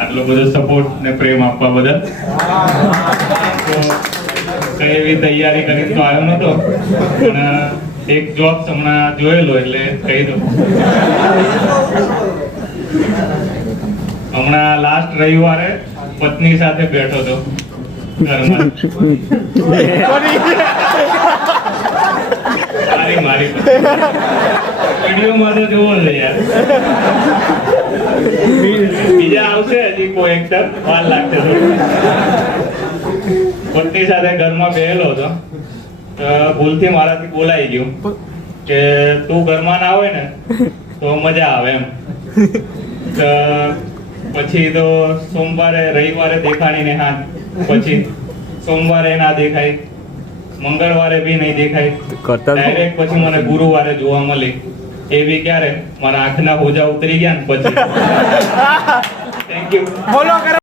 આટલો બધો સપોર્ટ ને પ્રેમ આપવા બદલ. તો કઈ એવી તૈયારી કરીને તો આવ્યો નતો, પણ એક જોબ હમણાં જોયેલો એટલે કહી દઉં. હમણાં લાસ્ટ રવિવારે પત્ની સાથે બેઠો હતો ઘરમાં. મારી વિડીયોમાં તો જોવો છે યાર. બીજા આવશે હજી કોઈ એક્ટર, વાર લાગશે થોડી. પત્ની સાથે ઘરમાં બેહેલો હતો, ભૂલથી મારાથી બોલાઈ ગયું કે તું ઘરમાં ના હોય ને તો મજા આવે એમ. પછી તો સોમવારે રવિવારે દેખાણીને હા, પછી સોમવારે ના દેખાય, મંગળવારે બી નહીં દેખાય, ડાયરેક્ટ પછી મને ગુરુવારે જોવા મળી. એવી ક્યારે મારા આંખના હોજા ઉતરી ગયા ને પછી. Thank you.